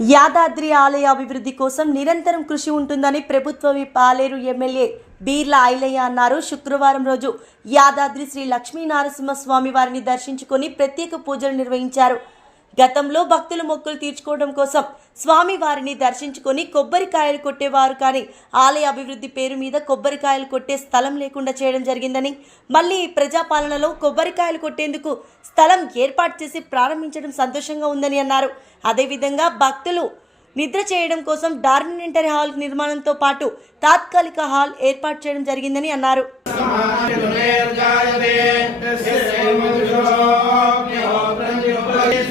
యాదాద్రి ఆలయ అభివృద్ధి కోసం నిరంతరం కృషి ఉంటుందని ప్రభుత్వ పాలేరు ఎమ్మెల్యే బీర్ల ఐలయ్య అన్నారు. శుక్రవారం రోజు యాదాద్రి శ్రీ లక్ష్మీ నరసింహస్వామి వారిని దర్శించుకొని ప్రత్యేక పూజలు నిర్వహించారు. గతంలో భక్తుల మొక్కులు తీర్చుకోవడం కోసం స్వామి వారిని దర్శించుకొని కొబ్బరికాయలు కొట్టేవారు కానీ ఆలయ అభివృద్ధి పేరు మీద కొబ్బరికాయలు కొట్టే స్థలం లేకుండా చేయడం జరిగిందని మళ్ళీ ప్రజాపాలనలో కొబ్బరికాయలు కొట్టేందుకు స్థలం ఏర్పాటు చేసి ప్రారంభించడం సంతోషంగా ఉందని అన్నారు. అదేవిధంగా భక్తులు నిద్ర చేయడం కోసం డార్మినెంటరీ హాల్ నిర్మాణంతో పాటు తాత్కాలిక హాల్ ఏర్పాటు చేయడం జరిగిందని అన్నారు.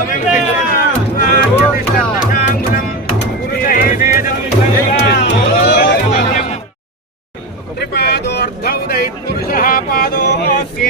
కరిష్యేయా ఫలనీర్యాః బలాః